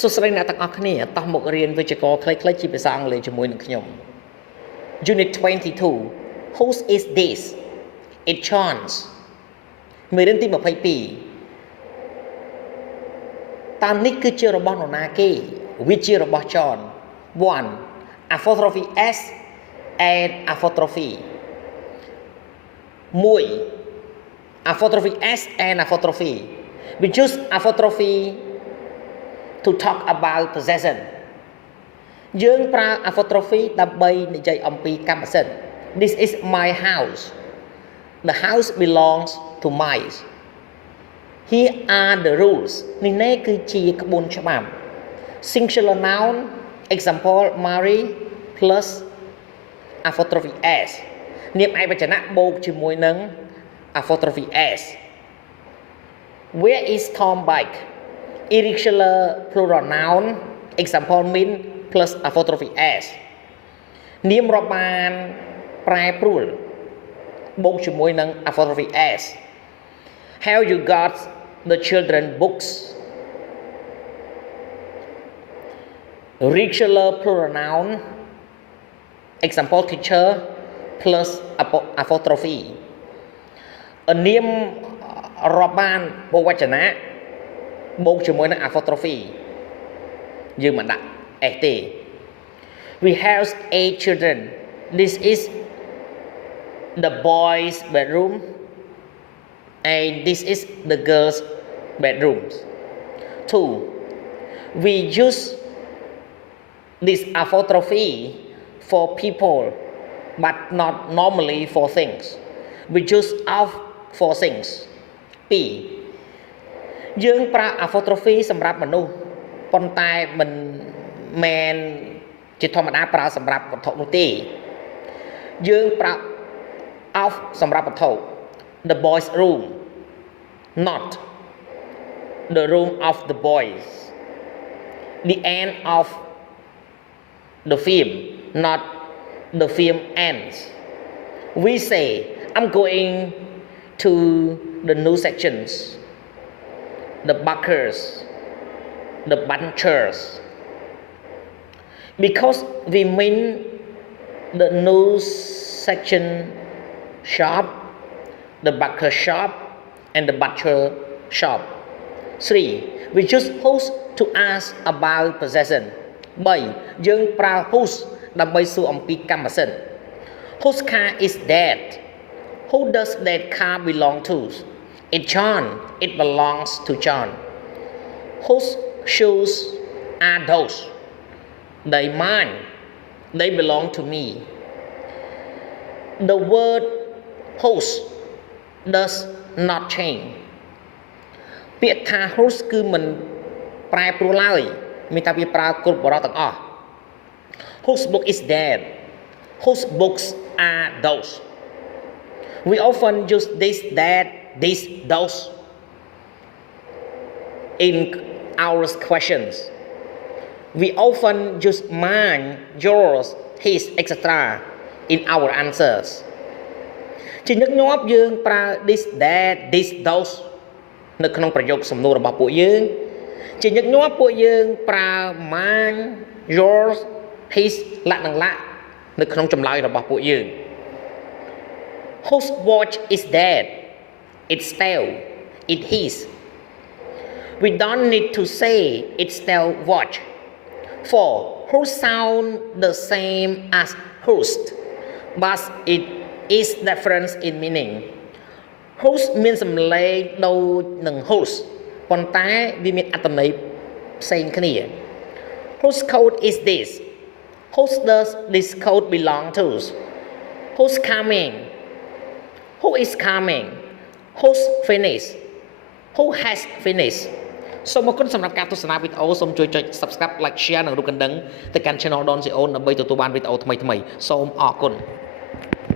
สุดท้ายนักตั้งอักนี่ต้องมาเรียนวิจิตรคล้ายๆจีบภาษาอังกฤษจมูกหนึ่งขยม Unit 22 Whose is this? It John's เมื่อเรื่องที่มาพายปีตามนี้คือเจอระบอบนาเกวิจิระบอบจอน one apostrophe s and apostrophe มุย apostrophe s and apostrophe we choose apostrophe to talk about possession យើងប្រើ apostrophe ដើម្បីនិយាយអំពីកម្មសិទ្ធិ this is my house the house belongs to mine here are the rules នេះគឺជាក្បួនច្បាប់ singular noun example Mary plus apostrophe s នាមឯកវចនៈបូកជាមួយនឹង apostrophe s where is Tom bike irregular plural noun example min plus apostrophe s នាមរាប់បានប្រែប្រួលបូកជាមួយនឹង apostrophe s have you got the children books regular plural noun example teacher plus apostrophe នាមរាប់បានបូកវចនៈបូកជាមួយនឹង apostrophe យើងមិនដាក់ s ទេ we have 8 children this is the boys bedroom and this is the girls bedrooms 2 we use this apostrophe for people but not normally for things we use of for things 2យើងប្រើ apostrophe សម្រាប់មនុស្សប៉ុន្តែមិនមែនជាធម្មតាប្រើសម្រាប់វត្ថុនោះទេយើងប្រើ of សម្រាប់វត្ថុ the boys room not the room of the boys the end of the film not the film ends we say I'm going to the new sections the bunkers the bunchers because we mean the new section shop the bunker shop and the butcher shop 3 we just host to ask about possession 3យើងប្រើ whose ដើម្បីសួរអំពីកម្មសិទ្ធិ whose car is that who does that car belong to it John it belongs to John whose shoes are those they mine they belong to me the word whose does not change ពាក្យថា whose គឺមិនប្រែប្រួលឡើយមានតែវាប្រើគ្រប់បរិបទទាំងអស់ whose book is that whose books are those we often use this that this those in our questions we often use mine yours his etc in our answers ជាញឹកញាប់យើងប្រើ this that this those នៅក្នុងប្រយោគសំណួររបស់ពួកយើងជាញឹកញាប់ពួកយើងប្រើ mine yours his លក្ខណៈលក្ខនៅក្នុងចម្លើយរបស់ពួកយើង whose watch is that it's style it his we don't need to say it's style watch 4 who sound the same as whose but it is difference in meaning whose មានសំឡេងដូចនឹង whose ប៉ុន្តែវាមានអត្ថន័យផ្សេងគ្នា whose coat is this whose does this coat belong to who's coming who is coming who's finished who has finished សូមអរគុណសម្រាប់ការទស្សនាវីដេអូសូមជួយចុច Subscribe Like Share និងរូបកណ្ដឹងទៅកាន់ Channel Don Sreyoun ដើម្បីទទួលបានវីដេអូថ្មីៗសូមអរគុណ